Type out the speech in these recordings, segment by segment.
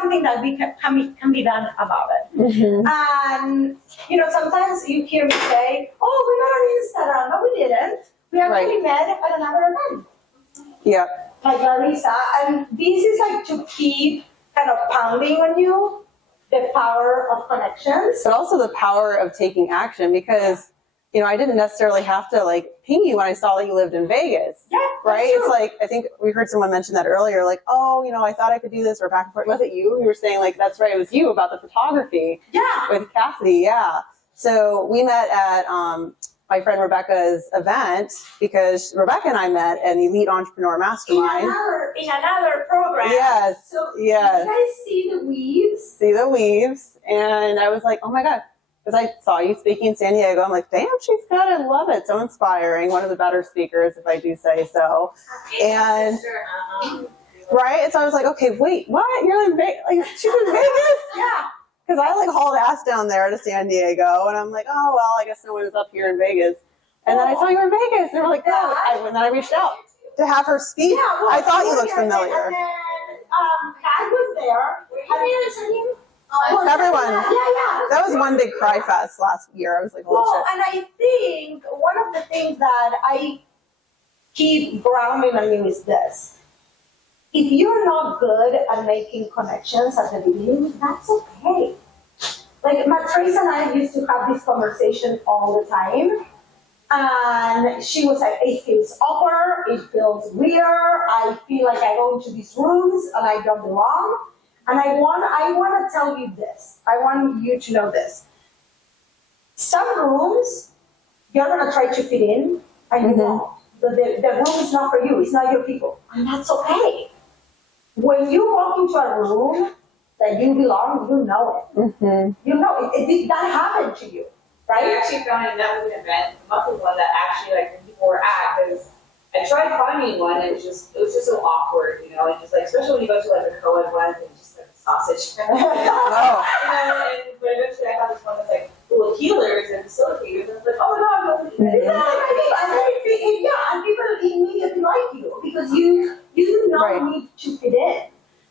something that can be done about it. Mm-hmm. And sometimes you hear me say, "Oh, we met on Instagram." No, we didn't. We actually met at another event. Yeah. Like Larissa, and this is like to keep kind of pounding on you the power of connections, but also the power of taking action, because I didn't necessarily have to like ping you when I saw that you lived in Vegas. Yeah, right. It's like, I think we heard someone mention that earlier, like, oh, I thought I could do this, or back and forth. Was it you? You were saying like, that's right, it was you about the photography. Yeah. With Cassidy. Yeah. So we met at my friend Rebecca's event, because Rebecca and I met an Elite Entrepreneur Mastermind. In another program. Yes. So yes. you guys see the weaves? See the weaves. And I was like, oh my God. Because I saw you speaking in San Diego. I'm like, damn, she's good. I love it. So inspiring. One of the better speakers, if I do say so. And right. And so I was like, okay, wait, what? You're in Vegas? Like, she's in Vegas? Yeah. Because I like hauled ass down there to San Diego, and I'm like, oh, well, I guess no one is up here in Vegas. And then I saw you in Vegas, and they were like, no. And then I reached out to have her speak. Yeah, well, I thought you looked familiar. And then Kat was there. Everyone. Yeah. That was one big cry fest last year. I was like, holy shit. And I think one of the things that I keep grounding on you is this. If you're not good at making connections at the beginning, that's okay. Like, Trace and I used to have this conversation all the time. And she was like, it feels awkward, it feels weird, I feel like I go into these rooms and I don't belong. And I want to tell you this. I want you to know this. Some rooms, you're going to try to fit in, and you won't. The room is not for you. It's not your people. And that's okay. When you walk into a room that you belong, you know it. Mm-hmm. You know it. That happened to you, right? I actually found that was an event, the monthly one, that actually like people were at, because I tried finding one, and it was just so awkward, and just like, especially when you go to like a co-ed one, and just like sausage. Oh. But eventually I found this one that's like full of healers and facilitators, and it's like, oh my God, and people immediately like you because you do not need to fit in.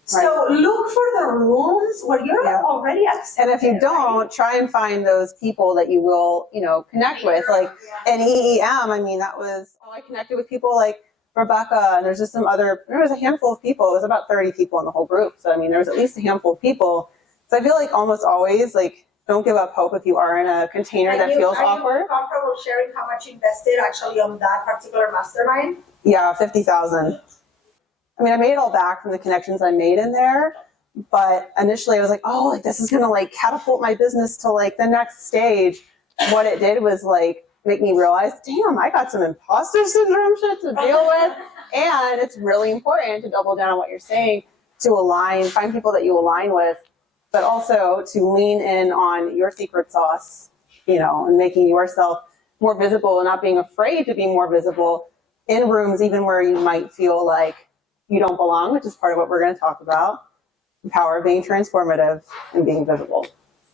So look for the rooms where you're already accepted. And if you don't, try and find those people that you will, connect with. Like in EEM, I mean, I connected with people like Rebecca, and there's just there was a handful of people. It was about 30 people in the whole group. So, I mean, there was at least a handful of people. So I feel like almost always, like, don't give up hope if you are in a container that feels awkward. Are you comfortable sharing how much you invested actually on that particular mastermind? Yeah, $50,000. I mean, I made it all back from the connections I made in there, but initially I was like, oh, like this is going to like catapult my business to like the next stage. What it did was like make me realize, damn, I got some imposter syndrome shit to deal with. And it's really important to double down on what you're saying, to find people that you align with, but also to lean in on your secret sauce, and making yourself more visible and not being afraid to be more visible in rooms, even where you might feel like you don't belong, which is part of what we're going to talk about. The power of being transformative and being visible.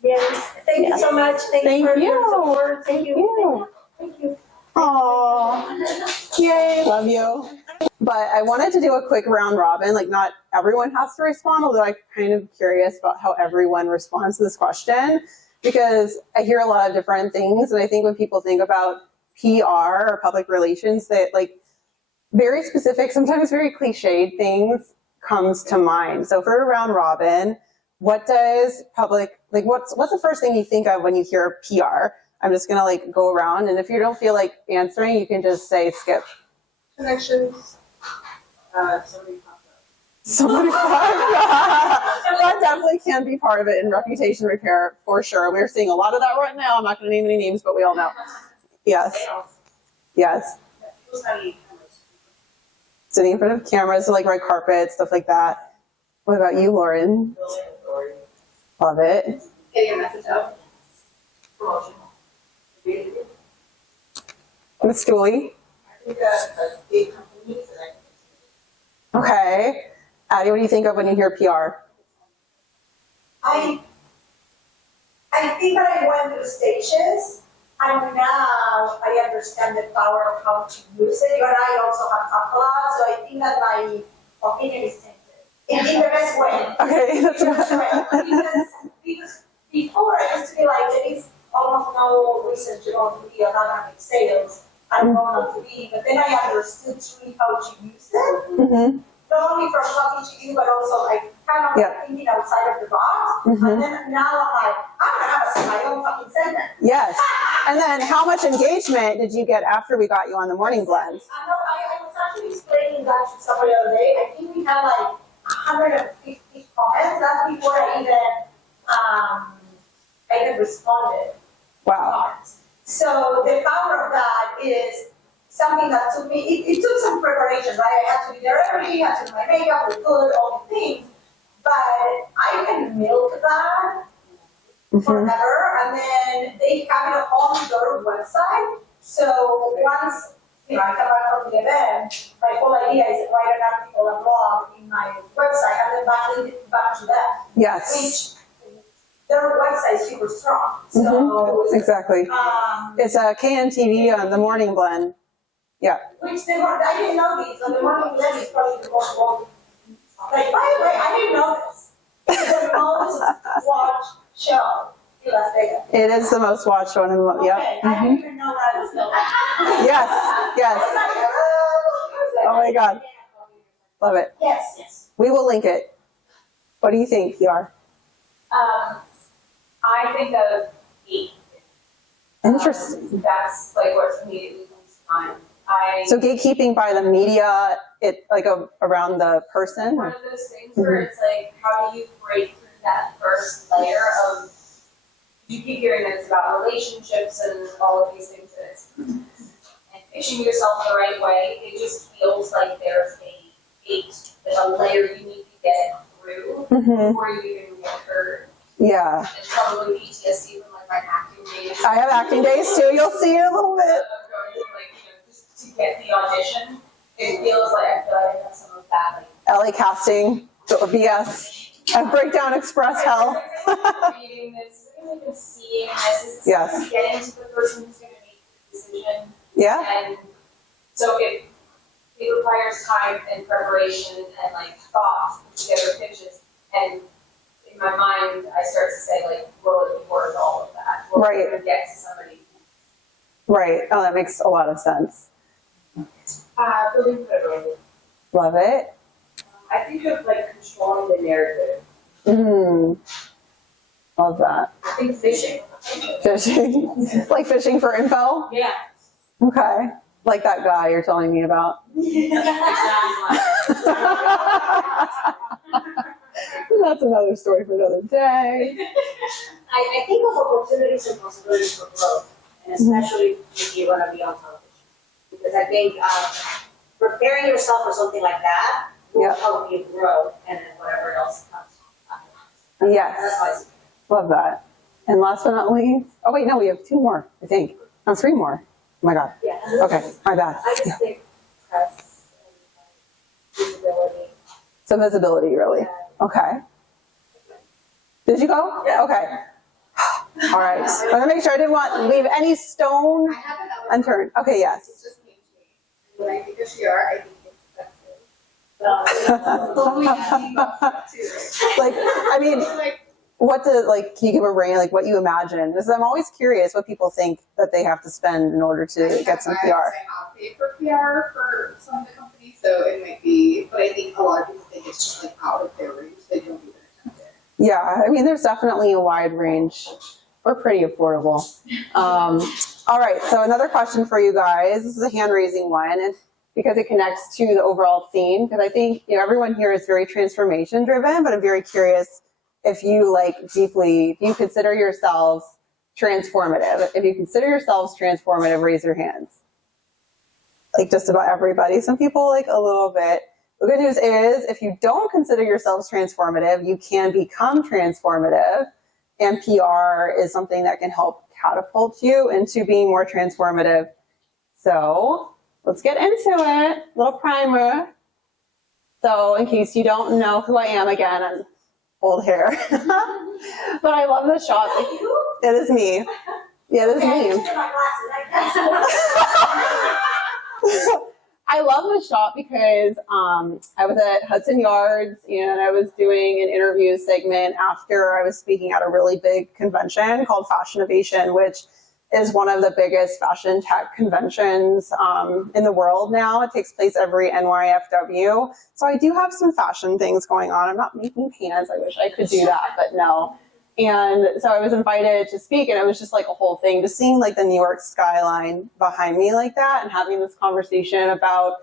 Yes. Thank you so much. Thank you for your support. Thank you. Thank you. Aww. Yay. Love you. But I wanted to do a quick round robin. Like, not everyone has to respond, although I'm kind of curious about how everyone responds to this question, because I hear a lot of different things. And I think when people think about PR or public relations, that like very specific, sometimes very cliched things comes to mind. So for a round robin, what does what's the first thing you think of when you hear PR? I'm just gonna like go around, and if you don't feel like answering, you can just say skip. Connections. Somebody popped up. That definitely can be part of it in reputation repair for sure. We're seeing a lot of that right now. I'm not gonna name any names, but we all know. Yes. Yes. Sitting in front of cameras, so like red carpet, stuff like that. What about you, Lauren? Love it. Getting a message out. Promotion. Miss Dooley? I think big companies and Okay. Addie, what do you think of when you hear PR? I think that I went through stages, and now I understand the power of how to use it. You and I also have talked a lot, so I think that my opinion is tainted. in the best way. Okay, that's Because before it used to be like there is almost no reason to go on TV. I'm not gonna make sales. I'm going on TV. But then I understood truly how to use it. mm-hmm. Not only from talking to you, but also like kind of Yeah. thinking outside of the box. Mhm. And then now I'm like, I'm gonna have my own fucking segment. Yes. And then how much engagement did you get after we got you on the morning blend? I was actually explaining that to somebody the other day. I think we had like 150 comments. That's before I even responded. Wow. So the power of that is something that took me, it took some preparation, right? I had to be there early, had to do my makeup, look good, all the things. But I can milk that forever, and then they have it on their website. So once I come back from the event, my whole idea is to write an article, a blog in my website, and then backlink it back to them. Yes. Which their website is super strong. So Mm-hmm. Exactly. um, It's a KNTV on the morning blend. Yeah. which I didn't know these. So the morning blend is probably the most watched. Like, by the way, I didn't know this. It's the most watched show in Las Vegas. It is the most watched one in the Okay, yeah. I Mhm. didn't even know that was still. Yes. Yes. Oh my God. Love it. Yes, yes. We will link it. What do you think, PR? I think of 8. Interesting. That's like what immediately comes to mind. So gatekeeping by the media, it like around the person? One of those things where it's like, how do you break through that first layer of, you keep hearing that it's about relationships and all of these things, and pitching yourself the right way, it just feels like there's a layer you need to get through Mm-hmm. before you even get hurt. Yeah. And probably PTSD from like my acting days. I have acting days too. You'll see it a little bit. Of going to, like, just to get the audition, it feels like I feel like I have some of that, like, LA casting, BS, Breakdown Express hell. reading this, even seeing this, is Yes. getting to the person who's going to make the decision. Yeah. And so it requires time and preparation and like thought to get our pitches. And in my mind, I start to say like, will it be worth all of that? Will Right. it even get to somebody? Right. Oh, that makes a lot of sense. Building credibility. Love it. I think of like controlling the narrative. Love that. I think fishing. Fishing. Like fishing for info? Yeah. Okay. Like that guy you're telling me about. That's another story for another day. I think of opportunities and possibilities for growth, and especially if you're going to be on television. Because I think preparing yourself for something like that will Yep. help you grow, and then whatever else comes. Yes. That's how I see it. Love that. And last but not least, oh wait, no, we have 2 more, I think. No, 3 more. Oh my God. Yeah. Okay, my bad. I just think press and visibility. So visibility, really. Okay. Did you go? Yeah. Okay. All right. I want to make sure I didn't want to leave any stone I have another unturned. Okay, yes. It's just me to me. When I think of PR, I think expensive. Hopefully, too. Like, I mean, Like, what do, like, can you give a range, like what you imagine? Because I'm always curious what people think that they have to spend in order to get some PR. I'll pay for PR for some of the companies, so it might be, but I think a lot of people think it's just like out of their range. They don't even attempt it. Yeah, I mean, there's definitely a wide range. We're pretty affordable. All right, so another question for you guys. This is a hand-raising one, and because it connects to the overall theme, because I think, you know, everyone here is very transformation-driven, but I'm very curious if you, like, deeply, if you consider yourselves transformative. If you consider yourselves transformative, raise your hands. Like, just about everybody. Some people, like, a little bit. The good news is, if you don't consider yourselves transformative, you can become transformative. And PR is something that can help catapult you into being more transformative. So let's get into it. Little primer. So in case you don't know who I am, again, I'm old hair. But I love the shop. It is me. Yeah, it is me. I I love the shop because I was at Hudson Yards and I was doing an interview segment after I was speaking at a really big convention called Fashionnovation, which is one of the biggest fashion tech conventions in the world now. It takes place every NYFW. So I do have some fashion things going on. I'm not making pants. I wish I could do that, but no. And so I was invited to speak, and it was just like a whole thing, just seeing like the New York skyline behind me like that and having this conversation about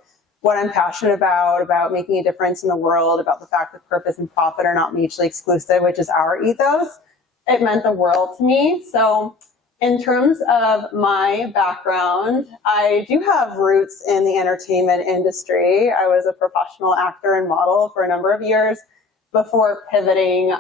what I'm passionate about making a difference in the world, about the fact that purpose and profit are not mutually exclusive, which is our ethos. It meant the world to me. So in terms of my background, I do have roots in the entertainment industry. I was a professional actor and model for a number of years before pivoting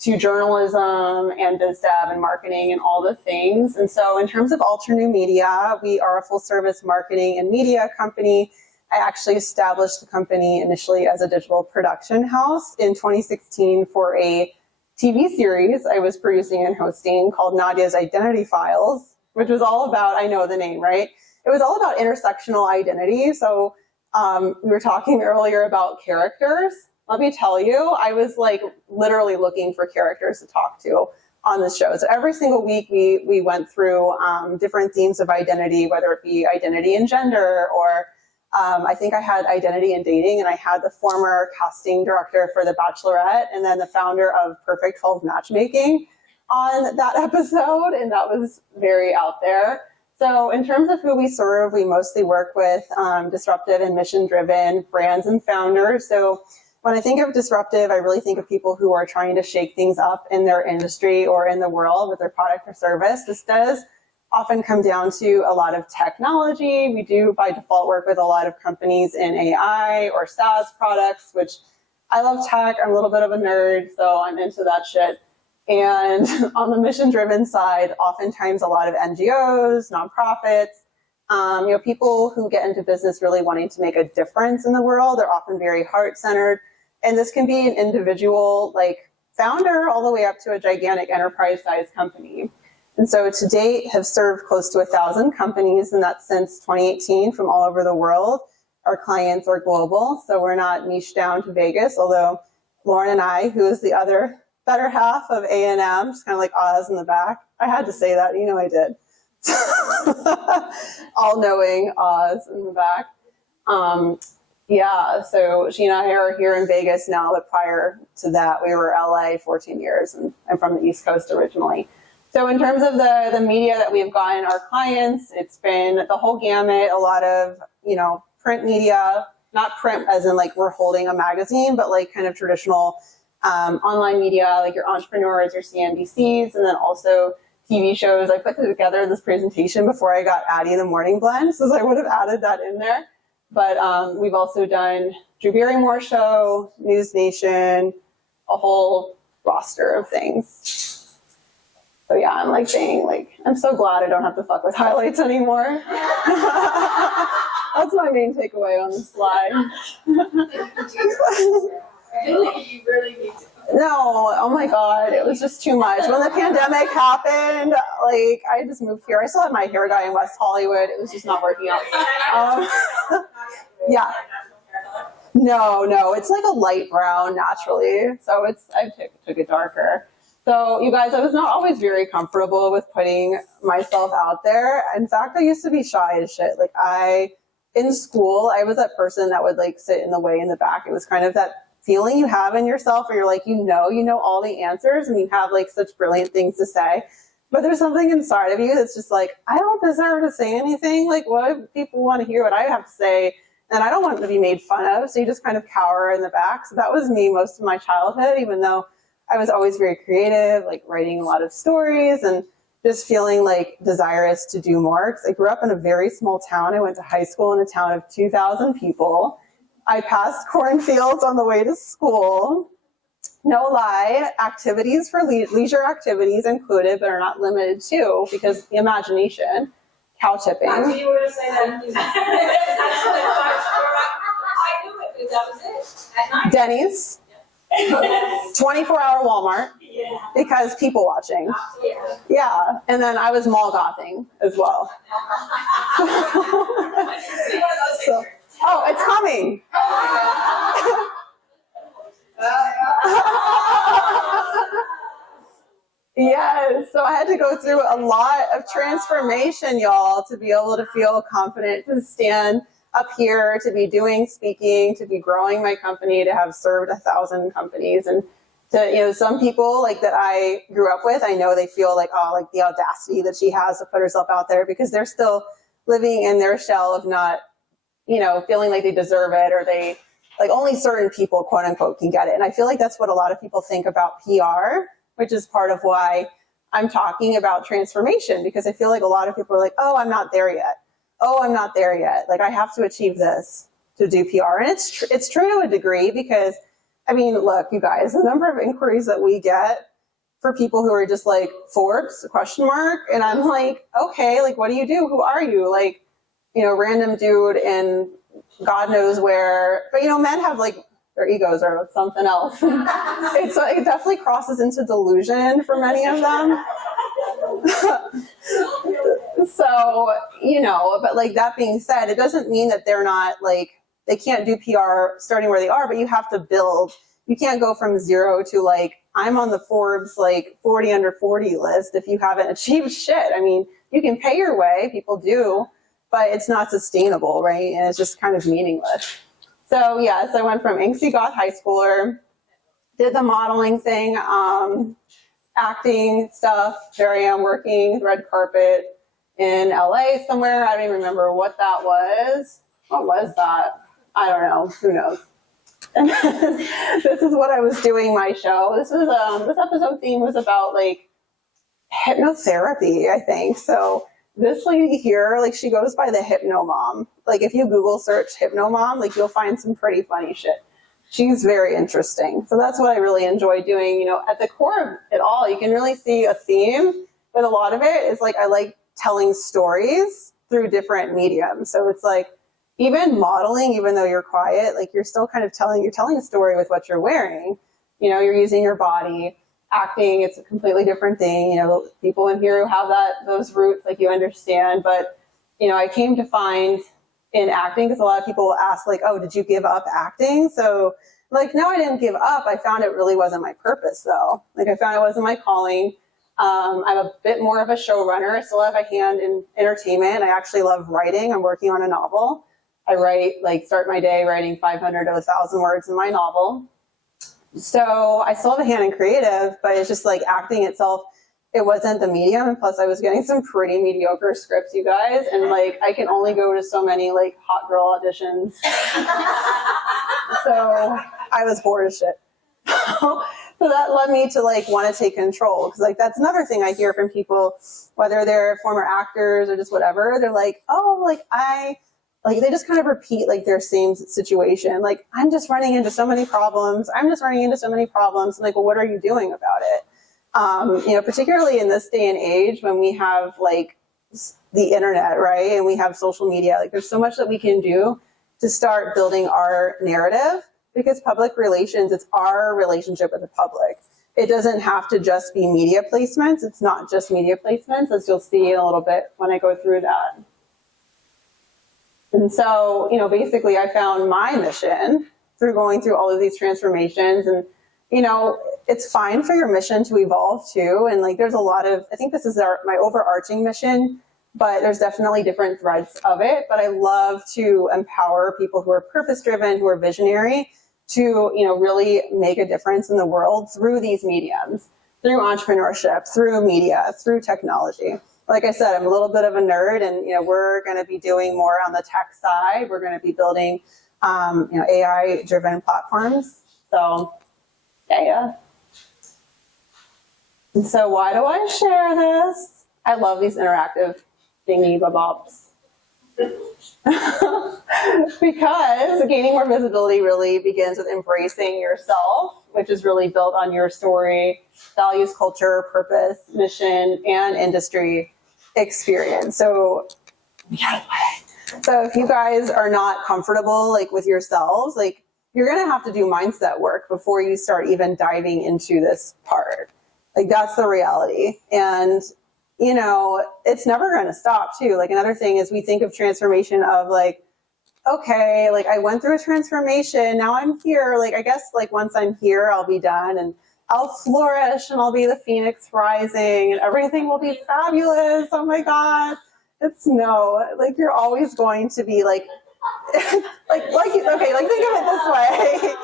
to journalism and biz dev and marketing and all the things. And so in terms of Alter New Media, we are a full service marketing and media company. I actually established the company initially as a digital production house in 2016 for a TV series I was producing and hosting called Nadya's Identity Files, which was all about, I know the name, right? It was all about intersectional identity. So we were talking earlier about characters. Let me tell you, I was like literally looking for characters to talk to on the show. So every single week we went through different themes of identity, whether it be identity and gender, or I think I had identity and dating, and I had the former casting director for The Bachelorette and then the founder of Perfect 12 Matchmaking on that episode, and that was very out there. So in terms of who we serve, we mostly work with disruptive and mission-driven brands and founders. So when I think of disruptive, I really think of people who are trying to shake things up in their industry or in the world with their product or service. This does often come down to a lot of technology. We do by default work with a lot of companies in AI or SaaS products, which I love tech. I'm a little bit of a nerd, so I'm into that shit. And on the mission-driven side, oftentimes a lot of NGOs, nonprofits, people who get into business really wanting to make a difference in the world. They're often very heart-centered. And this can be an individual like founder all the way up to a gigantic enterprise-sized company. And so to date have served close to 1,000 companies, and that's since 2018 from all over the world. Our clients are global, so we're not niche down to Vegas, although Lauren and I, who is the other better half of A&M, just kind of like Oz in the back. I had to say that, I did. All-knowing Oz in the back. So she and I are here in Vegas now, but prior to that, we were LA 14 years, and I'm from the East Coast originally. So in terms of the media that we've gotten our clients, it's been the whole gamut, a lot of, print media, not print as in like we're holding a magazine, but like kind of traditional online media, like your entrepreneurs, your CNBCs, and then also TV shows. I put together this presentation before I got Addie the Morning Blend, so I would have added that in there. But we've also done Drew Barrymore Show, News Nation, a whole roster of things. So yeah, I'm like saying, I'm so glad I don't have to fuck with highlights anymore. That's my main takeaway on this slide. I feel like you really need to. No, oh my God, it was just too much. When the pandemic happened, I just moved here. I still had my hair dye in West Hollywood. It was just not working out. Yeah. No, it's like a light brown naturally. So I took it darker. So you guys, I was not always very comfortable with putting myself out there. In fact, I used to be shy as shit. In school, I was that person that would sit in the way in the back. It was kind of that feeling you have in yourself where you're you know all the answers and you have such brilliant things to say. But there's something inside of you that's just I don't deserve to say anything. What if people want to hear what I have to say? And I don't want to be made fun of. So you just kind of cower in the back. So that was me most of my childhood, even though I was always very creative, writing a lot of stories and just feeling desirous to do more. Because I grew up in a very small town. I went to high school in a town of 2,000 people. I passed cornfields on the way to school. No lie, activities for leisure activities included, but are not limited to, because the imagination, cow tipping. I knew you were going to say that. I knew it, because that was it. At night. Denny's, 24-hour Walmart. because people watching. Yeah, and then I was mall gothing as well. So, oh, it's coming. Yes, so I had to go through a lot of transformation, y'all, to be able to feel confident to stand up here, to be doing speaking, to be growing my company, to have served 1,000 companies. And to, some people like that I grew up with, I know they feel like, oh, like the audacity that she has to put herself out there, because they're still living in their shell of not, feeling like they deserve it, or they, like, only certain people, quote unquote, can get it. And I feel like that's what a lot of people think about PR, which is part of why I'm talking about transformation, because I feel like a lot of people are like, oh, I'm not there yet. Oh, I'm not there yet. Like, I have to achieve this to do PR. And it's true to a degree, because, I mean, look, you guys, the number of inquiries that we get for people who are just like, Forbes, ? And I'm like, okay, like, what do you do? Who are you? Like, random dude in God knows where. But, men have like, their egos are something else. It definitely crosses into delusion for many of them. So, but like, that being said, it doesn't mean that they're not like, they can't do PR starting where they are, but you have to build. You can't go from zero to like, I'm on the Forbes like 40 under 40 list if you haven't achieved shit. I mean, you can pay your way, people do, but it's not sustainable, right? And it's just kind of meaningless. So yes, I went from angsty goth high schooler, did the modeling thing, acting stuff. Here I am working red carpet in LA somewhere. I don't even remember what that was. What was that? I don't know. Who knows? And this is what I was doing my show. This episode theme was about like hypnotherapy, I think. So this lady here, like, she goes by the Hypno Mom. Like, if you Google search Hypno Mom, like, you'll find some pretty funny shit. She's very interesting. So that's what I really enjoy doing. At the core of it all, you can really see a theme, but a lot of it is like, I like telling stories through different mediums. So it's like, even modeling, even though you're quiet, like, you're still kind of telling a story with what you're wearing. You're using your body. Acting, it's a completely different thing. People in here who have those roots, like, you understand. But, I came to find in acting, because a lot of people will ask, like, oh, did you give up acting? So, like, no, I didn't give up. I found it really wasn't my purpose, though. Like, I found it wasn't my calling. I'm a bit more of a showrunner. I still have a hand in entertainment. I actually love writing. I'm working on a novel. I start my day writing 500 to 1,000 words in my novel. So I still have a hand in creative, but it's just like acting itself, it wasn't the medium. And plus I was getting some pretty mediocre scripts, you guys. And like, I can only go to so many like hot girl auditions. So I was bored as shit. So that led me to like want to take control. Cause like, that's another thing I hear from people, whether they're former actors or just whatever. They're like, oh, they just kind of repeat like their same situation. Like, I'm just running into so many problems. I'm like, well, what are you doing about it? Particularly in this day and age when we have like the internet, right? And we have social media, like there's so much that we can do to start building our narrative, because public relations, it's our relationship with the public. It doesn't have to just be media placements. It's not just media placements, as you'll see in a little bit when I go through that. And so, basically I found my mission through going through all of these transformations. And, it's fine for your mission to evolve too. And like, there's a lot of, I think this is my overarching mission, but there's definitely different threads of it. But I love to empower people who are purpose-driven, who are visionary, to, really make a difference in the world through these mediums, through entrepreneurship, through media, through technology. Like I said, I'm a little bit of a nerd, and we're going to be doing more on the tech side. We're going to be building, AI-driven platforms. So, yeah. And so, why do I share this? I love these interactive thingy-bobs. Because gaining more visibility really begins with embracing yourself, which is really built on your story, values, culture, purpose, mission, and industry experience. So if you guys are not comfortable like with yourselves, like you're going to have to do mindset work before you start even diving into this part. Like that's the reality. And, you know, it's never going to stop too. Like another thing is we think of transformation of like, okay, like I went through a transformation, now I'm here. Like, I guess like once I'm here, I'll be done and I'll flourish and I'll be the phoenix rising and everything will be fabulous. Oh my God. It's no, like you're always going to be like, okay, like think of it this way.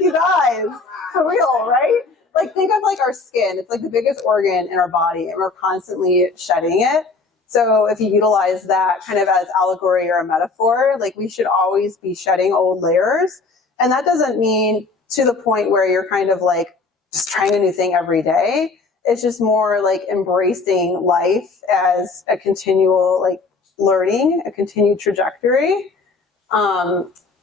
You guys, for real, right? Like think of like our skin. It's like the biggest organ in our body and we're constantly shedding it. So if you utilize that kind of as allegory or a metaphor, like we should always be shedding old layers. And that doesn't mean to the point where you're kind of like just trying a new thing every day. It's just more like embracing life as a continual like learning, a continued trajectory.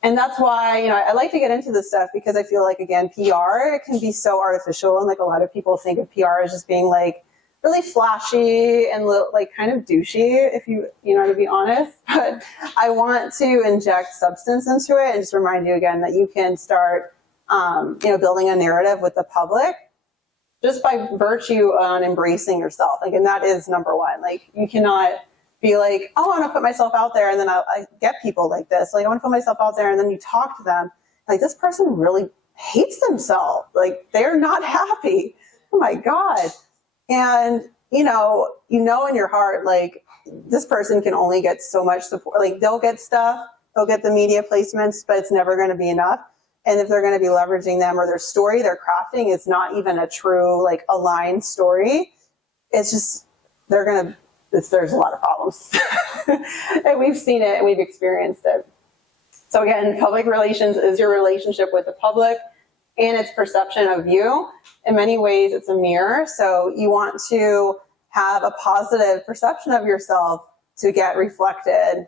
And that's why, you know, I like to get into this stuff because I feel like, again, PR, it can be so artificial. And like a lot of people think of PR as just being like really flashy and like kind of douchey, if you know, to be honest. But I want to inject substance into it and just remind you again that you can start, you know, building a narrative with the public just by virtue on embracing yourself. Like, and that is number one. Like, you cannot be like, oh, I want to put myself out there, and then I get people like this. Like, I want to put myself out there, and then you talk to them. Like, this person really hates themselves. Like, they're not happy. Oh my God. And, you know in your heart, like, this person can only get so much support. Like, they'll get stuff, they'll get the media placements, but it's never going to be enough. And if they're going to be leveraging them or their story they're crafting is not even a true, like, aligned story, it's just, there's a lot of problems. And we've seen it and we've experienced it. So again, public relations is your relationship with the public and its perception of you. In many ways, it's a mirror. So you want to have a positive perception of yourself to get reflected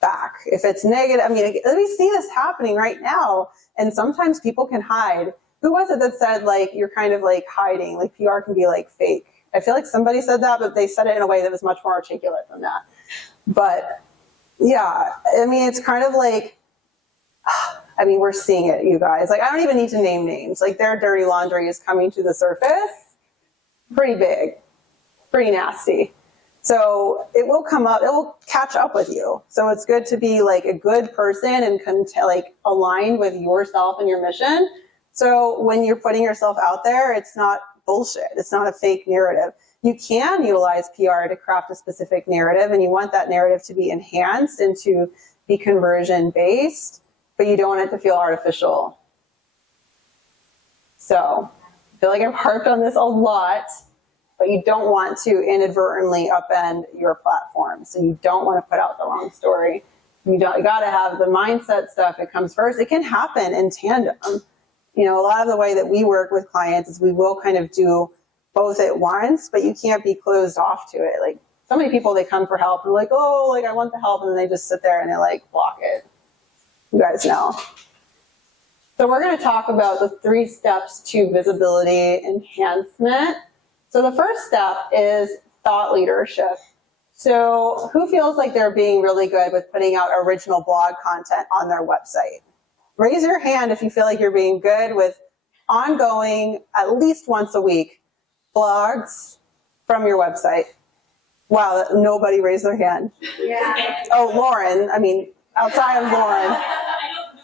back. If it's negative, I mean, we see this happening right now. And sometimes people can hide. Who was it that said, like, you're kind of like hiding, like PR can be like fake? I feel like somebody said that, but they said it in a way that was much more articulate than that. But yeah, I mean, it's kind of like, I mean, we're seeing it, you guys. Like, I don't even need to name names. Like, their dirty laundry is coming to the surface. Pretty big, pretty nasty. So it will come up, it will catch up with you. So it's good to be like a good person and like aligned with yourself and your mission. So when you're putting yourself out there, it's not bullshit. It's not a fake narrative. You can utilize PR to craft a specific narrative, and you want that narrative to be enhanced and to be conversion based, but you don't want it to feel artificial. So I feel like I've harped on this a lot, but you don't want to inadvertently upend your platform. So you don't want to put out the wrong story. You got to have the mindset stuff. It comes first. It can happen in tandem. You know, a lot of the way that we work with clients is we will kind of do both at once, but you can't be closed off to it. Like, so many people, they come for help and like, oh, like, I want the help. And then they just sit there and they like block it. You guys know. So we're going to talk about the 3 steps to visibility enhancement. So the first step is thought leadership. So who feels like they're being really good with putting out original blog content on their website? Raise your hand if you feel like you're being good with ongoing, at least once a week, blogs from your website. Wow, nobody raised their hand. Yeah. Oh, Lauren, I mean, outside of Lauren. I don't know.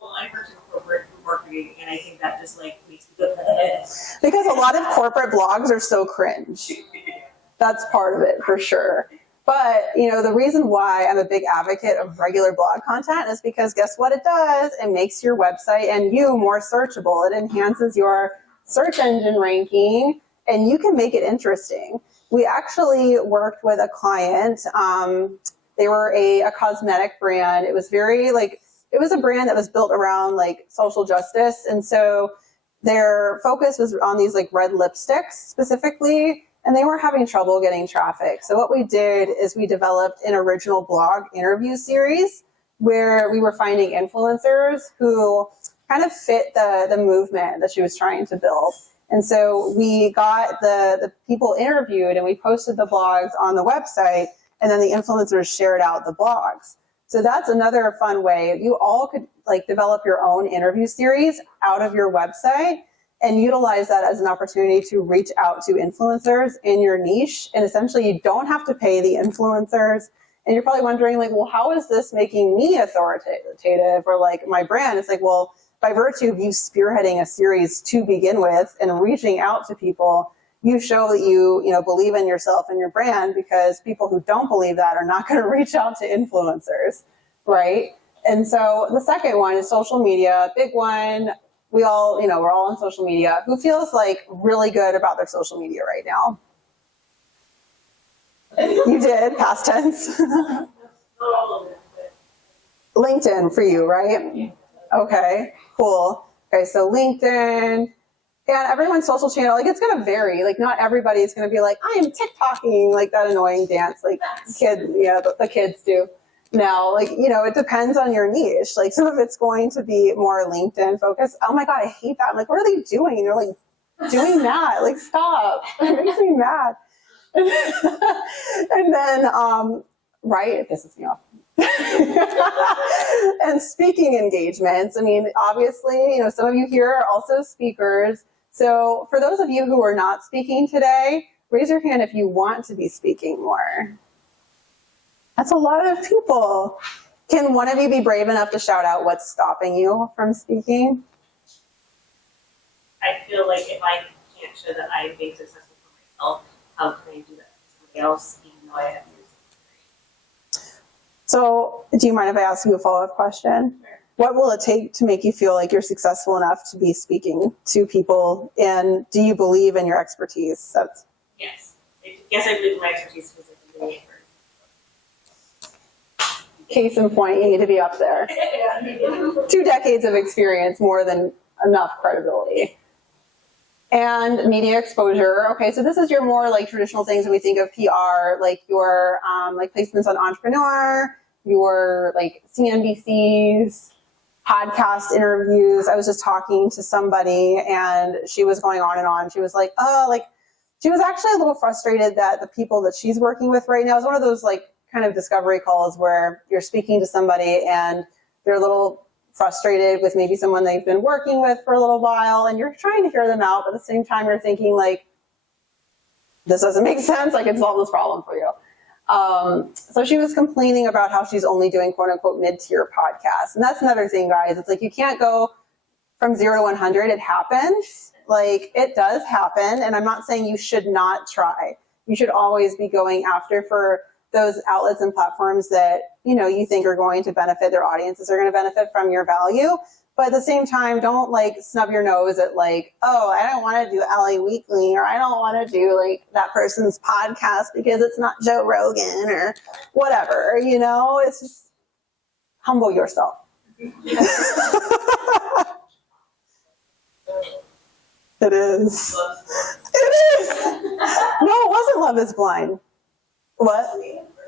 Well, I worked in corporate marketing, and I think that just like makes me go. Because a lot of corporate blogs are so cringe. That's part of it, for sure. But, you know, the reason why I'm a big advocate of regular blog content is because guess what it does? It makes your website and you more searchable. It enhances your search engine ranking, and you can make it interesting. We actually worked with a client. They were a cosmetic brand. It was very like, it was a brand that was built around like social justice. And so their focus was on these like red lipsticks specifically, and they were having trouble getting traffic. So what we did is we developed an original blog interview series where we were finding influencers who kind of fit the movement that she was trying to build. And so we got the people interviewed and we posted the blogs on the website, and then the influencers shared out the blogs. So that's another fun way. You all could like develop your own interview series out of your website and utilize that as an opportunity to reach out to influencers in your niche. And essentially you don't have to pay the influencers. And you're probably wondering like, well, how is this making me authoritative or like my brand? It's like, well, by virtue of you spearheading a series to begin with and reaching out to people, you show that you believe in yourself and your brand, because people who don't believe that are not going to reach out to influencers, right? And so the second one is social media, big one. We all, we're all on social media. Who feels like really good about their social media right now? You did, past tense. Not all of it, but LinkedIn for you, right? Okay, cool. Okay, so LinkedIn, and everyone's social channel, like it's gonna vary. Like not everybody's gonna be like, I am TikToking, like that annoying dance, like the kids do. No, like, it depends on your niche. Like some of it's going to be more LinkedIn focused. Oh my God, I hate that. I'm like, what are they doing? And they're like, doing that, like stop. It makes me mad. And then, right, it pisses me off. And speaking engagements, I mean, obviously, some of you here are also speakers. So for those of you who are not speaking today, raise your hand if you want to be speaking more. That's a lot of people. Can one of you be brave enough to shout out what's stopping you from speaking? I feel like if I can't show that I am being successful for myself, how can I do that for somebody else, even though I have years of experience? So do you mind if I ask you a follow-up question? Sure. What will it take to make you feel like you're successful enough to be speaking to people? And do you believe in your expertise? Yes. Yes, I believe in my expertise because I've been doing it for Case in point, you need to be up there. 2 decades of experience, more than enough credibility. And media exposure. Okay, so this is your more like traditional things when we think of PR, like your like placements on Entrepreneur, your like CNBC's, podcast interviews. I was just talking to somebody and she was going on and on. She was like, she was actually a little frustrated that the people that she's working with right now is one of those like kind of discovery calls where you're speaking to somebody and they're a little frustrated with maybe someone they've been working with for a little while, and you're trying to hear them out, but at the same time you're thinking like, this doesn't make sense, I can solve this problem for you. So she was complaining about how she's only doing quote unquote mid-tier podcasts. And that's another thing, guys. It's like you can't go from 0 to 100. It happens. Like it does happen. And I'm not saying you should not try. You should always be going after for those outlets and platforms that, you think are going to benefit, their audiences are going to benefit from your value. But at the same time, don't like snub your nose at like, oh, I don't want to do LA Weekly, or I don't want to do like that person's podcast because it's not Joe Rogan or whatever, it's just humble yourself. It is. It is. No, it wasn't Love is Blind. What?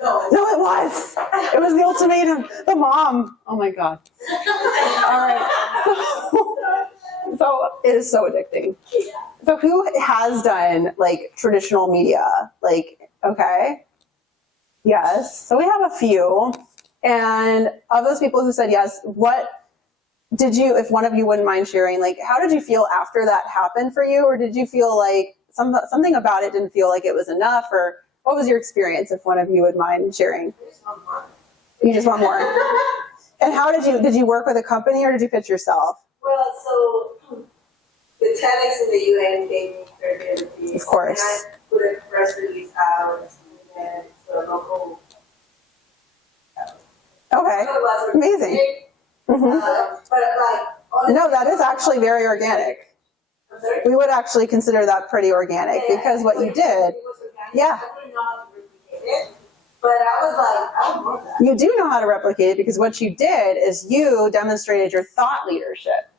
No, it was. It was the ultimatum. The mom. Oh my God. All right. So it is so addicting. So who has done like traditional media? Like, okay. Yes. So we have a few. And of those people who said yes, what did you, if one of you wouldn't mind sharing, like, how did you feel after that happened for you? Or did you feel like something about it didn't feel like it was enough? Or what was your experience, if one of you would mind sharing? You just want more. And how did you work with a company or did you pitch yourself? Well, so the TEDx and the UN gave me credibility. Of course. And I put a press release out and it's a local. Okay. So it wasn't Amazing. big, Mm-hmm. but like. Honestly, No, that is actually very organic. I'm sorry? We would actually consider that pretty organic because what you did, It was organic. Yeah. I didn't know how to replicate it, but I was like, I don't want that. you do know how to replicate it because what you did is you demonstrated your thought leadership,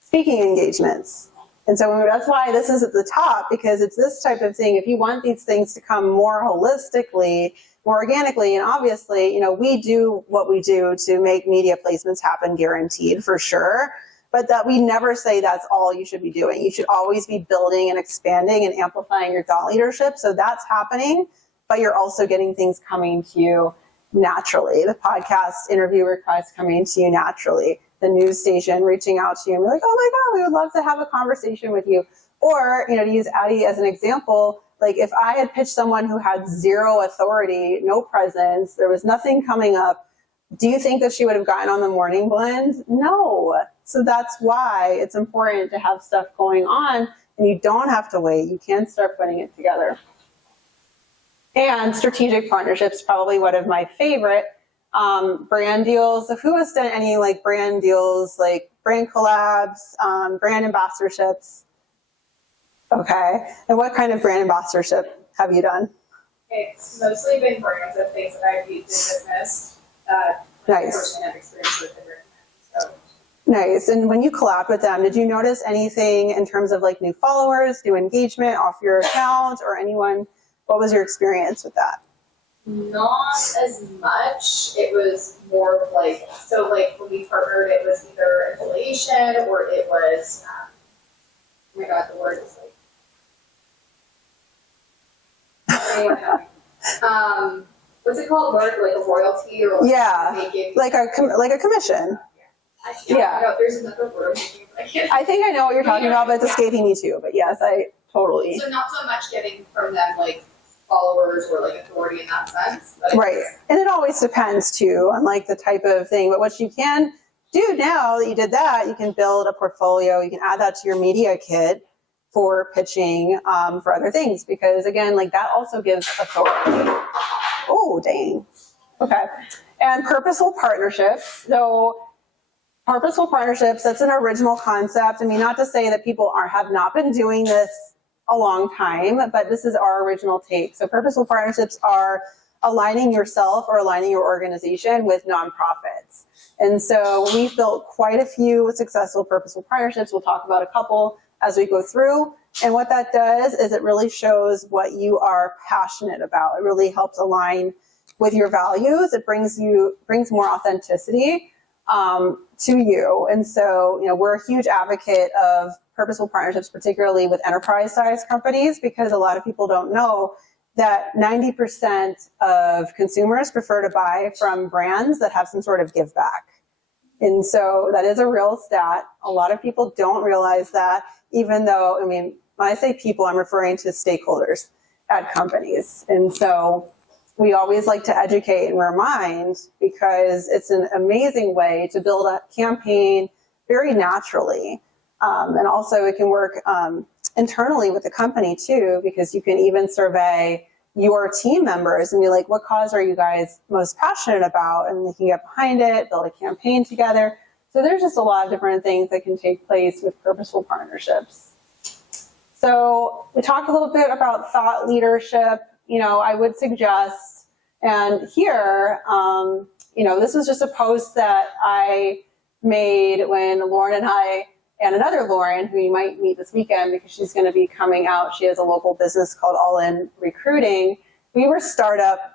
speaking engagements. And so that's why this is at the top, because it's this type of thing. If you want these things to come more holistically, more organically, and obviously, we do what we do to make media placements happen, guaranteed for sure. But that we never say that's all you should be doing. You should always be building and expanding and amplifying your thought leadership. So that's happening, but you're also getting things coming to you naturally. The podcast interview requests coming to you naturally. the news station reaching out to you and be like, oh my God, we would love to have a conversation with you. Or, to use Addie as an example, like if I had pitched someone who had zero authority, no presence, there was nothing coming up, do you think that she would have gotten on the morning blend? No. So that's why it's important to have stuff going on, and you don't have to wait. You can start putting it together. And strategic partnerships, probably one of my favorite. Brand deals. So who has done any like brand deals, like brand collabs, brand ambassadorships? Okay. And what kind of brand ambassadorship have you done? It's mostly been brands of things that I've used in business. Nice. Personally have experience with and recommend. So. Nice. And when you collabed with them, did you notice anything in terms of like new followers, new engagement off your account, or anyone? What was your experience with that? Not as much. It was more of like, so like when we partnered, it was either affiliation or it was, oh my God, the word is like, anyone help me? What's it called? Word like a royalty or like making, like a commission. Yeah. No, there's another word. I think I know what you're talking about, but it's escaping me too. But yes, I totally. So not so much getting from them like followers or like authority in that sense. But right. And it always depends too on like the type of thing. But what you can do now that you did that, you can build a portfolio. You can add that to your media kit for pitching for other things, because again, like that also gives authority. Oh, dang. Okay. And purposeful partnerships. So purposeful partnerships, that's an original concept. I mean, not to say that people have not been doing this a long time, but this is our original take. So purposeful partnerships are aligning yourself or aligning your organization with nonprofits. And so we've built quite a few successful purposeful partnerships. We'll talk about a couple as we go through. And what that does is it really shows what you are passionate about. It really helps align with your values. It brings more authenticity to you. And so, we're a huge advocate of purposeful partnerships, particularly with enterprise-sized companies, because a lot of people don't know that 90% of consumers prefer to buy from brands that have some sort of give back. And so that is a real stat. A lot of people don't realize that, even though, when I say people, I'm referring to stakeholders at companies. And so we always like to educate and remind, because it's an amazing way to build a campaign very naturally. And also it can work internally with the company too, because you can even survey your team members and be like, what cause are you guys most passionate about? And they can get behind it, build a campaign together. So there's just a lot of different things that can take place with purposeful partnerships. So we talked a little bit about thought leadership. I would suggest, and here, this was just a post that I made when Lauren and I, and another Lauren, who you might meet this weekend because she's going to be coming out. She has a local business called All In Recruiting. We were startup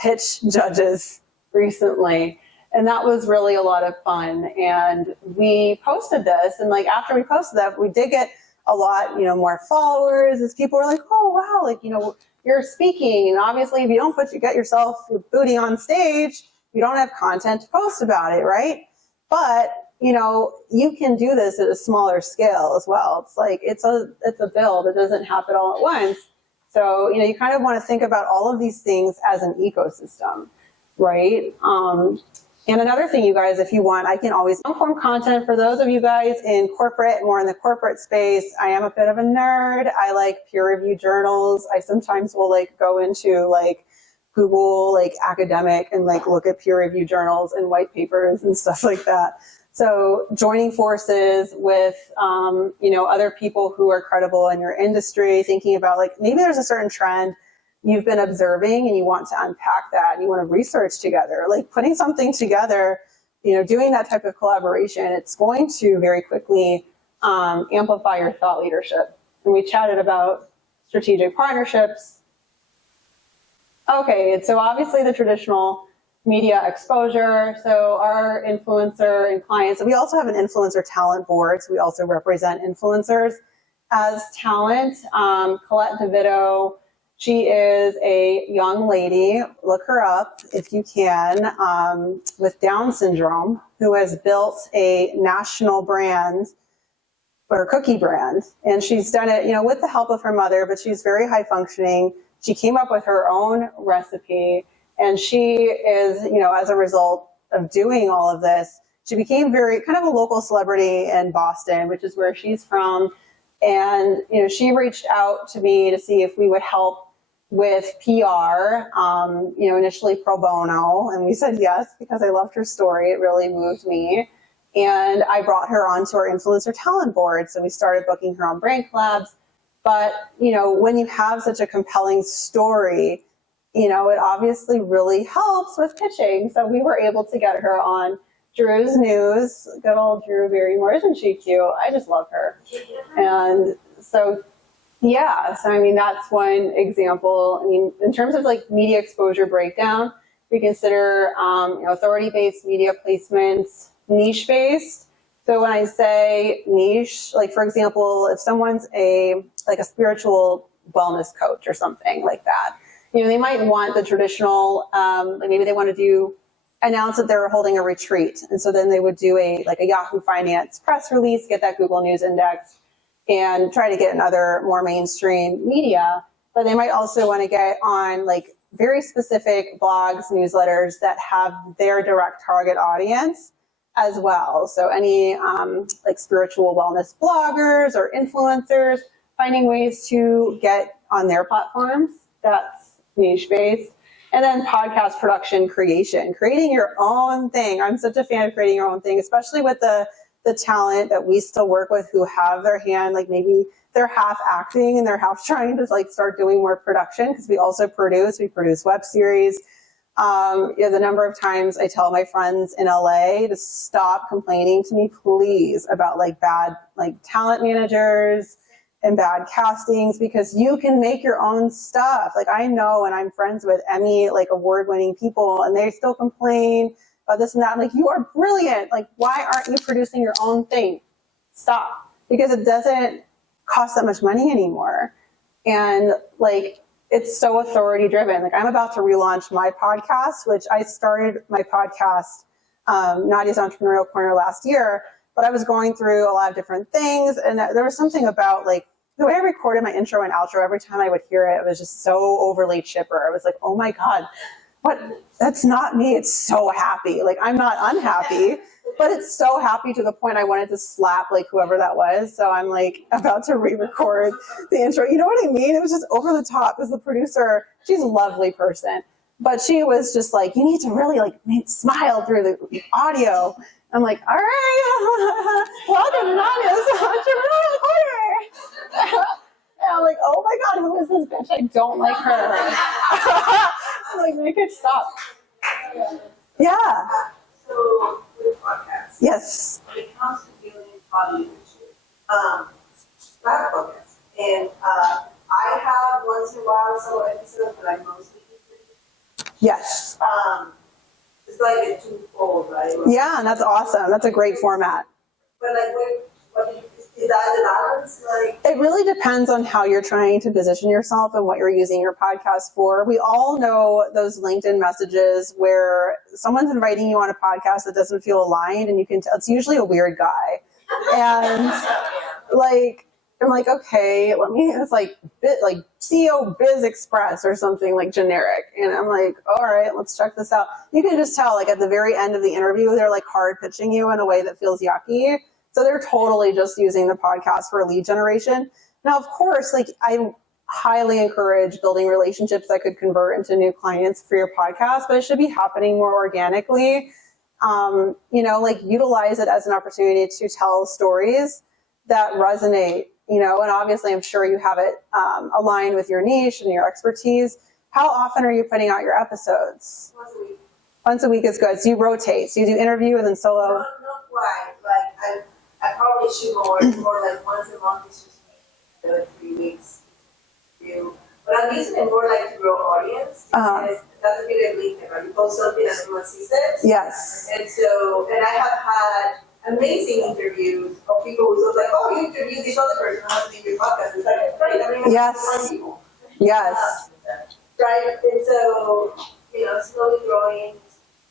pitch judges recently, and that was really a lot of fun. And we posted this, and like after we posted that, we did get a lot, more followers, as people were like, oh wow, you're speaking, and obviously if you don't get your booty on stage, you don't have content to post about it, right? But you can do this at a smaller scale as well. It's like, it's a build. It doesn't happen all at once. So, you kind of want to think about all of these things as an ecosystem, right? And another thing, you guys, if you want, I can always long-form content for those of you guys in corporate, more in the corporate space. I am a bit of a nerd. I like peer-reviewed journals. I sometimes will go into Google academic and look at peer-reviewed journals and white papers and stuff like that. So joining forces with, other people who are credible in your industry, thinking about maybe there's a certain trend you've been observing and you want to unpack that and you want to research together, putting something together, doing that type of collaboration, it's going to very quickly amplify your thought leadership. And we chatted about strategic partnerships. Okay, so obviously the traditional media exposure. So our influencer and clients, we also have an influencer talent board. So we also represent influencers as talent. Colette DeVito, She is a young lady, look her up if you can, with Down syndrome, who has built a national brand, or cookie brand. And she's done it, with the help of her mother, but she's very high functioning. She came up with her own recipe, and she is, as a result of doing all of this, she became very kind of a local celebrity in Boston, which is where she's from. And, she reached out to me to see if we would help with PR, initially pro bono. And we said yes, because I loved her story. It really moved me. And I brought her onto our influencer talent board. So we started booking her on brand collabs. But, when you have such a compelling story, it obviously really helps with pitching. So we were able to get her on Drew's News. Good old Drew Barrymore. Isn't she cute? I just love her. And so, yeah. So, that's one example. In terms of like media exposure breakdown, we consider, authority-based media placements, niche-based. So when I say niche, like for example, if someone's a spiritual wellness coach or something like that, they might want the traditional, maybe they want to announce that they're holding a retreat. And so then they would do a Yahoo Finance press release, get that Google News Index, and try to get in other more mainstream media. But they might also want to get on very specific blogs, newsletters that have their direct target audience as well. So any spiritual wellness bloggers or influencers, finding ways to get on their platforms, that's niche-based. And then podcast production creation, creating your own thing. I'm such a fan of creating your own thing, especially with the talent that we still work with who have their hand, maybe they're half acting and they're half trying to start doing more production, because we produce web series. The number of times I tell my friends in LA to stop complaining to me, please, about bad talent managers and bad castings, because you can make your own stuff. I know, and I'm friends with Emmy award-winning people, and they still complain about this and that. I'm like, you are brilliant. Why aren't you producing your own thing? Stop, because it doesn't cost that much money anymore. And it's so authority driven. I'm about to relaunch my podcast, which I started my podcast, Nadya's Entrepreneurial Corner, last year, but I was going through a lot of different things. And there was something about the way I recorded my intro and outro, every time I would hear it, it was just so overly chipper. I was like, oh my God, what? That's not me. It's so happy. I'm not unhappy, but it's so happy to the point I wanted to slap whoever that was. So I'm about to re-record the intro. You know what I mean? It was just over the top, because the producer, she's a lovely person, but she was just you need to really smile through the audio. I'm like, all right, welcome to Nadya's Entrepreneurial Corner. And I'm like, oh my God, who is this bitch? I don't like her. I'm make it stop. Yeah. So with podcasts. Yes. When it comes to dealing with audio issues, I have a podcast, and I have once in a while solo episodes, but I mostly do. Yes. It's a twofold, right? Yeah, and that's awesome. That's a great format. But is that the balance? It really depends on how you're trying to position yourself and what you're using your podcast for. We all know those LinkedIn messages where someone's inviting you on a podcast that doesn't feel aligned, and you can tell it's usually a weird guy. And I'm like, okay, it's CEO Biz Express or something generic. And I'm like, all right, let's check this out. You can just tell at the very end of the interview, they're hard pitching you in a way that feels yucky. So they're totally just using the podcast for lead generation. Now, of course, I highly encourage building relationships that could convert into new clients for your podcast, but it should be happening more organically. Utilize it as an opportunity to tell stories that resonate, and obviously I'm sure you have it aligned with your niche and your expertise. How often are you putting out your episodes? Once a week. Once a week is good. So you rotate. So you do interview and then solo. Not quite. I probably should more once a month. It's just me. 3 weeks. But I'm using it more to grow audience, because that's a bit of LinkedIn, right? You post something and everyone sees it. Yes. And I have had amazing interviews of people who was oh, you interviewed this other person on your podcast. It's great. Yes. People. Yes. right? And so, slowly growing,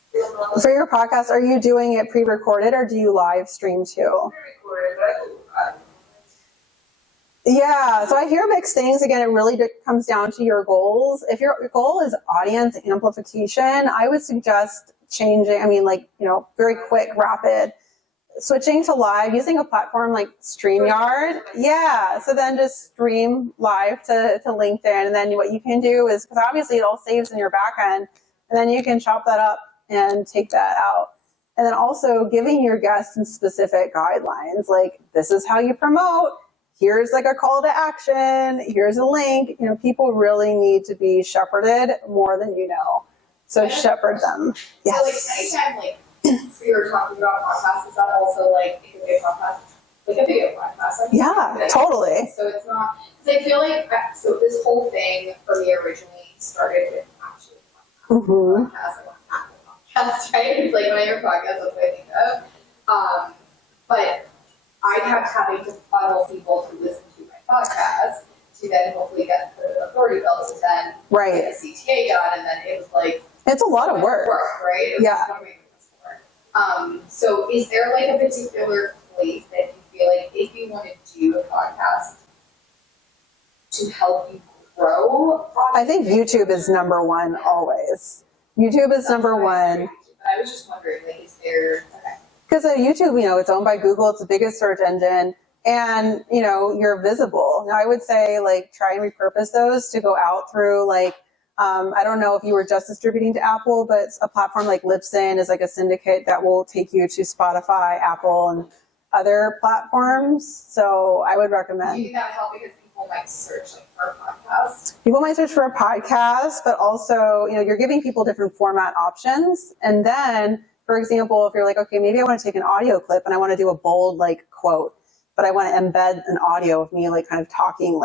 still not For your podcast, are you doing it pre-recorded or do you live stream too? recorded, but Yeah, so I hear mixed things. Again, it really comes down to your goals. If your goal is audience amplification, I would suggest changing, very quick, rapid, switching to live, using a platform like StreamYard. Yeah, so then just stream live to LinkedIn. And then what you can do is, because obviously it all saves in your back end, and then you can chop that up and take that out. And then also giving your guests some specific guidelines, like this is how you promote. Here's like a call to action. Here's a link. People really need to be shepherded more than you know. So shepherd them. Yes. So anytime we were talking about podcasts, is that also it could be a podcast, like a video podcast? Yeah, totally. So it's not, because I feel so this whole thing for me originally started with actually Mm-hmm. podcasts, right? It's like when I hear podcasts, that's what I think of. But I kept having to funnel people to listen to my podcast to then hopefully get the authority bill to then Right. get the CTA done, and then it was It's a lot of work. right? It was Yeah. what am I doing this for? So is there a particular place that you feel if you want to do a podcast to help you grow? I think YouTube is number one always. YouTube is number one. But I was just wondering, is there, okay. Because YouTube, it's owned by Google. It's the biggest search engine. And, you're visible. Now, I would say, try and repurpose those to go out through, I don't know if you were just distributing to Apple, but a platform like Libsyn is a syndicate that will take you to Spotify, Apple, and other platforms. So I would Do recommend. you think that would help because people might search for a podcast? People might search for a podcast, but also, you're giving people different format options. And then, for example, if you're okay, maybe I want to take an audio clip and I want to do a bold quote, but I want to embed an audio of me kind of talking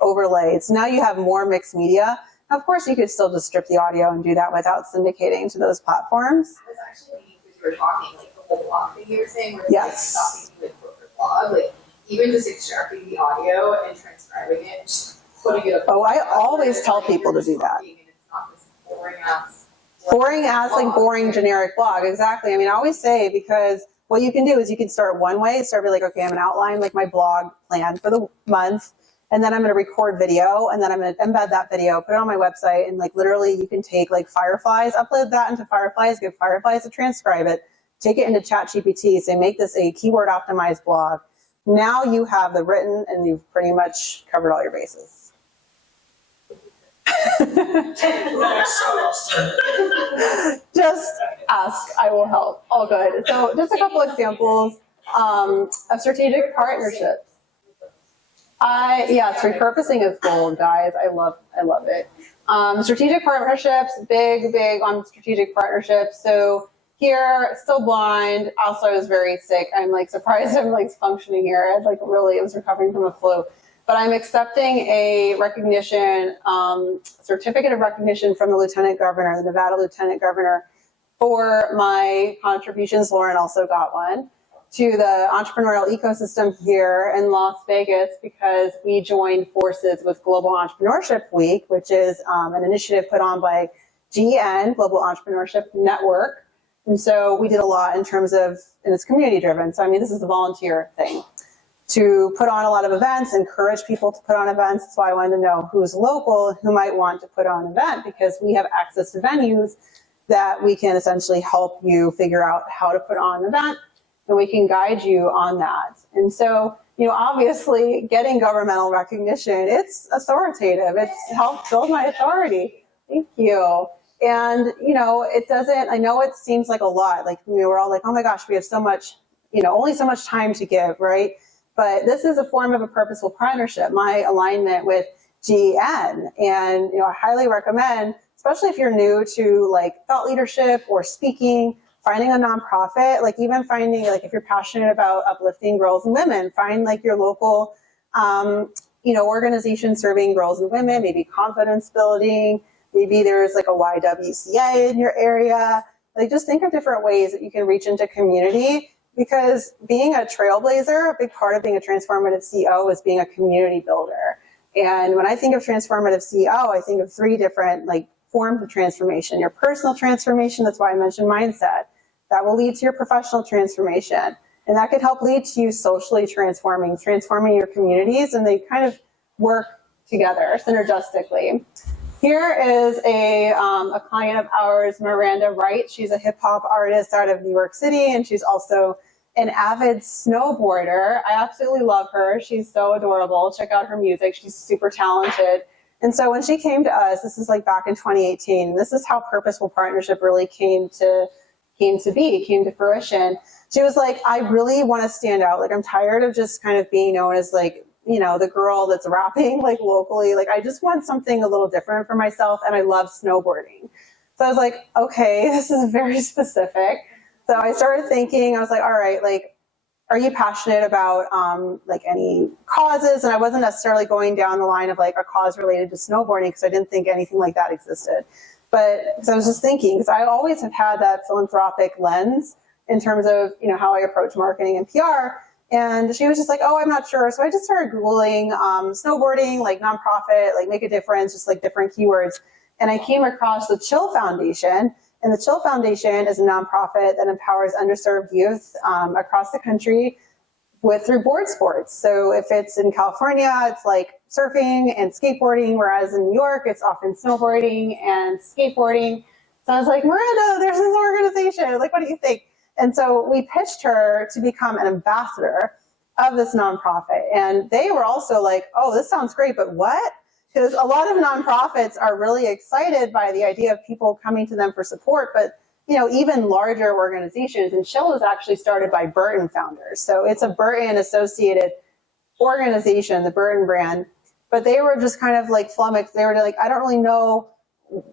overlaid. So now you have more mixed media. Of course, you could still just strip the audio and do that without syndicating to those platforms. I was actually thinking, because you were talking, the whole blog thing you were saying, where Yes. talking to corporate blog, even just extracting the audio and transcribing it, just putting it up. Oh, I always tell people to do that. And it's not this boring-ass. Boring ass, boring generic blog. Exactly. I always say, because what you can do is you can start one way, start with okay, I'm going to outline my blog plan for the month. And then I'm going to record video, and then I'm going to embed that video, put it on my website, and literally you can take Fireflies, upload that into Fireflies, give Fireflies to transcribe it, take it into ChatGPT, say make this a keyword optimized blog. Now you have the written, and you've pretty much covered all your bases. Just ask, I will help. All good. So just a couple examples of strategic partnerships. Yes, repurposing is gold, guys. I love it. Strategic partnerships, big on strategic partnerships. So here, still blind. Also, I was very sick. I'm surprised I'm functioning here. I really was recovering from a flu. But I'm accepting a recognition, certificate of recognition from the Lieutenant Governor, the Nevada Lieutenant Governor, for my contributions. Lauren also got one to the entrepreneurial ecosystem here in Las Vegas, because we joined forces with Global Entrepreneurship Week, which is an initiative put on by GEN, Global Entrepreneurship Network. And so we did a lot in terms of, and it's community driven. So this is a volunteer thing to put on a lot of events, encourage people to put on events. That's why I wanted to know who's local, who might want to put on an event, because we have access to venues that we can essentially help you figure out how to put on an event, and we can guide you on that. And so, obviously getting governmental recognition, it's authoritative. It's helped build my authority. Thank you. And, it doesn't, I know it seems like a lot, we were all oh my gosh, we have so much, only so much time to give, right? But this is a form of a purposeful partnership, my alignment with GEN. And, I highly recommend, especially if you're new to thought leadership or speaking, finding a nonprofit, even finding, if you're passionate about uplifting girls and women, find your local, organization serving girls and women, maybe confidence building, maybe there's a YWCA in your area. Just think of different ways that you can reach into community, because being a trailblazer, a big part of being a transformative CEO is being a community builder. And when I think of transformative CEO, I think of 3 different like forms of transformation. Your personal transformation, that's why I mentioned mindset. That will lead to your professional transformation. And that could help lead to you socially transforming your communities, and they kind of work together synergistically. Here is a client of ours, Miranda Wright. She's a hip hop artist out of New York City, and she's also an avid snowboarder. I absolutely love her. She's so adorable. Check out her music. She's super talented. And so when she came to us, this is like back in 2018, this is how Purposeful Partnership really came to fruition. She was like, I really want to stand out. Like, I'm tired of just kind of being known as like, you know, the girl that's rapping like locally. Like, I just want something a little different for myself, and I love snowboarding. So I was like, okay, this is very specific. So I started thinking, I was like, all right, like, are you passionate about like any causes? And I wasn't necessarily going down the line of like a cause related to snowboarding, because I didn't think anything like that existed. But because I was just thinking, because I always have had that philanthropic lens in terms of, you know, how I approach marketing and PR. And she was just like, oh, I'm not sure. So I just started Googling snowboarding, like nonprofit, like make a difference, just like different keywords. And I came across the Chill Foundation. And the Chill Foundation is a nonprofit that empowers underserved youth across the country through board sports. So if it's in California, it's like surfing and skateboarding, whereas in New York, it's often snowboarding and skateboarding. So I was like, Miranda, there's this organization. Like, what do you think? And so we pitched her to become an ambassador of this nonprofit. And they were also like, oh, this sounds great, but what? Because a lot of nonprofits are really excited by the idea of people coming to them for support, but you know, even larger organizations, and Chill was actually started by Burton founders. So it's a Burton associated organization, the Burton brand, but they were just kind of like flummoxed. They were like, I don't really know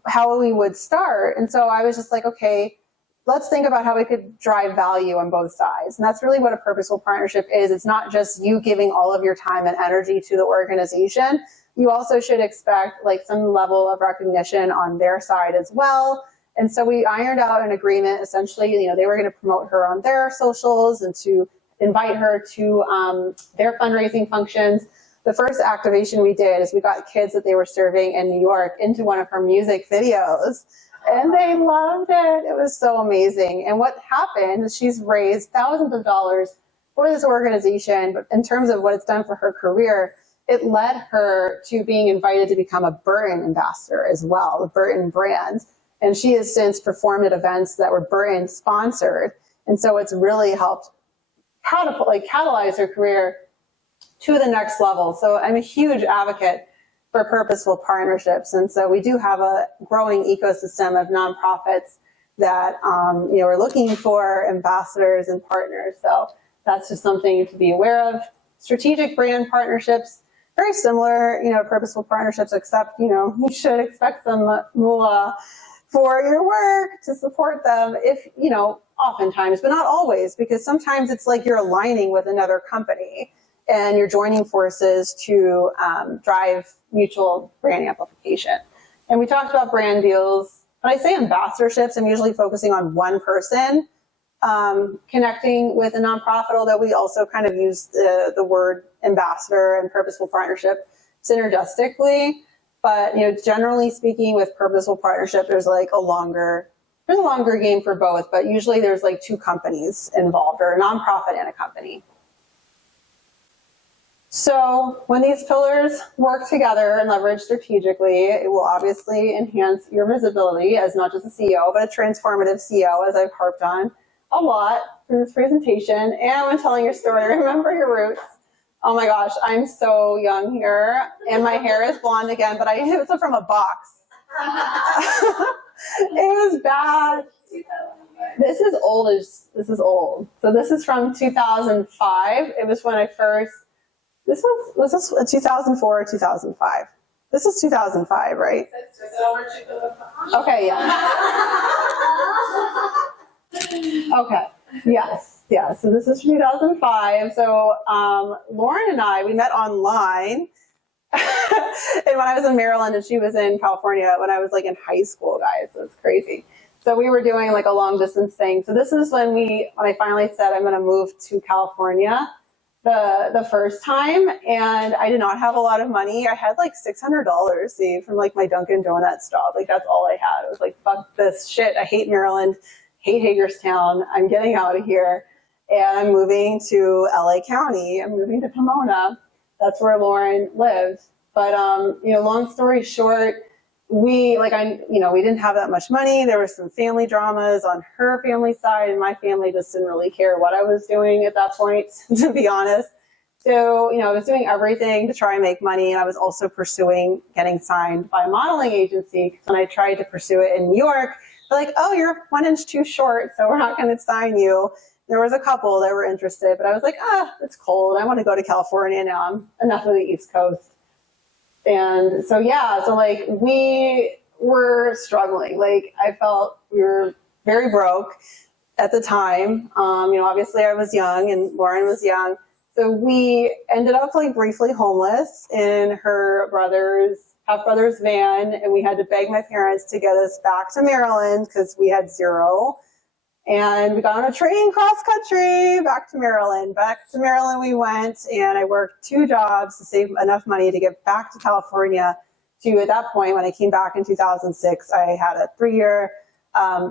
how we would start. And so I was just like, okay, let's think about how we could drive value on both sides. And that's really what a purposeful partnership is. It's not just you giving all of your time and energy to the organization. You also should expect like some level of recognition on their side as well. And so we ironed out an agreement. Essentially, you know, they were going to promote her on their socials and to invite her to their fundraising functions. The first activation we did is we got kids that they were serving in New York into one of her music videos. And they loved it. It was so amazing. And what happened is she's raised thousands of dollars for this organization. But in terms of what it's done for her career, it led her to being invited to become a Burton ambassador as well, the Burton brand. And she has since performed at events that were Burton sponsored. And so it's really helped catalyze her career to the next level. So I'm a huge advocate for purposeful partnerships. And so we do have a growing ecosystem of nonprofits that you know, are looking for ambassadors and partners. So that's just something to be aware of. Strategic brand partnerships, very similar, you know, purposeful partnerships, except, you know, you should expect some moolah for your work to support them if, you know, oftentimes, but not always, because sometimes it's like you're aligning with another company and you're joining forces to drive mutual brand amplification. And we talked about brand deals. When I say ambassadorships, I'm usually focusing on one person connecting with a nonprofit, although we also kind of use the word ambassador and purposeful partnership synergistically. But, you know, generally speaking, with purposeful partnership, there's a longer game for both, but usually there's like 2 companies involved, or a nonprofit and a company. So when these pillars work together and leverage strategically, it will obviously enhance your visibility as not just a CEO, but a transformative CEO, as I've harped on a lot through this presentation. And when telling your story, remember your roots. Oh my gosh, I'm so young here, and my hair is blonde again, but it was from a box. It was bad. This is old. So this is from 2005. It was when I first, was this 2004 or 2005? This is 2005, right? Okay, yeah. Okay, yes. Yeah, so this is 2005. So Lauren and I, we met online and when I was in Maryland and she was in California when I was like in high school, guys. So it's crazy. So we were doing like a long distance thing. So this is when I finally said I'm going to move to California. the first time, and I did not have a lot of money. I had like $600 saved from like my Dunkin' Donuts job. Like that's all I had. I was like, fuck this shit. I hate Maryland, hate Hagerstown. I'm getting out of here. And I'm moving to LA County. I'm moving to Pomona. That's where Lauren lived. But, long story short, we didn't have that much money. There were some family dramas on her family side, and my family just didn't really care what I was doing at that point, to be honest. So, I was doing everything to try and make money, and I was also pursuing getting signed by a modeling agency. Because when I tried to pursue it in New York, they're like, oh, you're 1 inch too short, so we're not going to sign you. There was a couple that were interested, but I was like, it's cold. I want to go to California now. I'm enough of the East Coast. And so, we were struggling. Like, I felt we were very broke at the time. Obviously I was young and Lauren was young. So we ended up like briefly homeless in her half-brother's van. And we had to beg my parents to get us back to Maryland because we had zero. And we got on a train cross country back to Maryland. Back to Maryland we went, and I worked 2 jobs to save enough money to get back to California. At that point, when I came back in 2006, I had a 3-year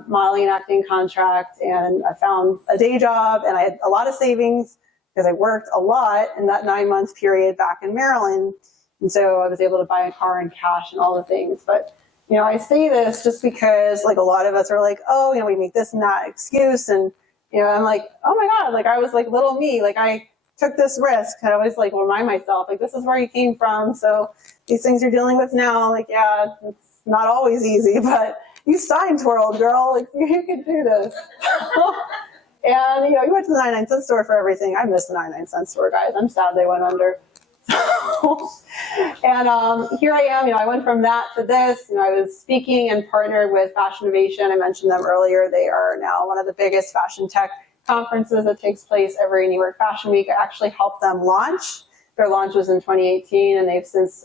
modeling and acting contract, and I found a day job, and I had a lot of savings because I worked a lot in that 9-month period back in Maryland. And so I was able to buy a car in cash and all the things. But I say this just because like a lot of us are like, oh, we make this and that excuse. And, I'm like, oh my God, like I was like little me, like I took this risk. And I always like remind myself, like, this is where you came from. So these things you're dealing with now, like, yeah, it's not always easy, but you signed World, girl, like you can do this. And, you went to the 99-cent store for everything. I miss the 99-cent store, guys. I'm sad they went under. And here I am, I went from that to this, I was speaking and partnered with Fashion Innovation. I mentioned them earlier. They are now one of the biggest fashion tech conferences that takes place every New York Fashion Week. I actually helped them launch. Their launch was in 2018, and they've since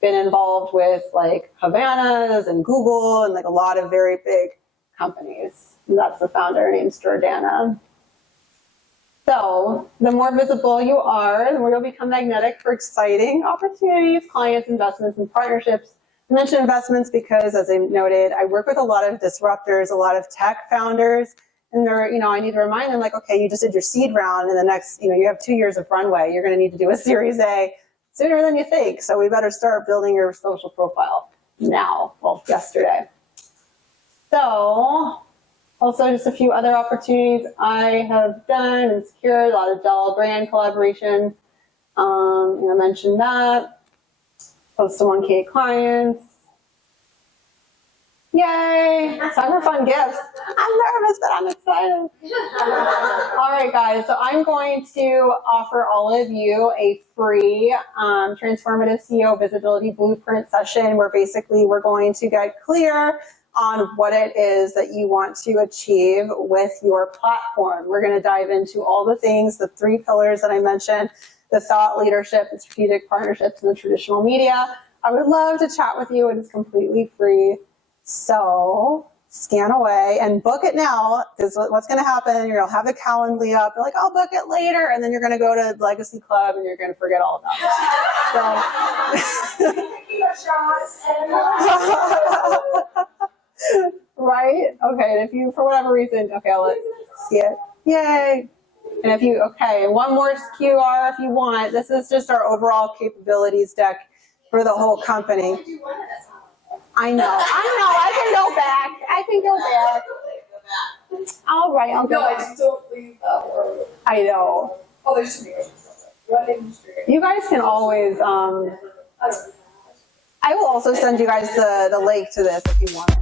been involved with like Havana's and Google and like a lot of very big companies. And that's the founder, her name's Jordana. So the more visible you are, the more you'll become magnetic for exciting opportunities, clients, investments, and partnerships. I mentioned investments because, as I noted, I work with a lot of disruptors, a lot of tech founders, and they're, I need to remind them like, okay, you just did your seed round, and the next, you have 2 years of runway. You're going to need to do a Series A sooner than you think. So we better start building your social profile now, well, yesterday. So also, just a few other opportunities I have done and secured, a lot of Dell brand collaborations. I mentioned that. Close to 1K clients. Yay! Time for fun gifts. I'm nervous, but I'm excited. All right, guys. So I'm going to offer all of you a free Transformative CEO Visibility Blueprint session where basically we're going to get clear on what it is that you want to achieve with your platform. We're going to dive into all the things, the 3 pillars that I mentioned, the thought leadership, the strategic partnerships, and the traditional media. I would love to chat with you. It is completely free. So scan away and book it now, because what's going to happen, you'll have a Calendly up. You're like, I'll book it later. And then you're going to go to Legacy Club and you're going to forget all about it. So. Right? Okay, and if you, for whatever reason, okay, let's see it. Yay! And if you, okay, and one more QR if you want. This is just our overall capabilities deck for the whole company. I know, I can go back. All right, I'll go back. I just don't leave that word. I know. Oh, there's too many questions. What industry? You guys can always, I will also send you guys the link to this if you want it.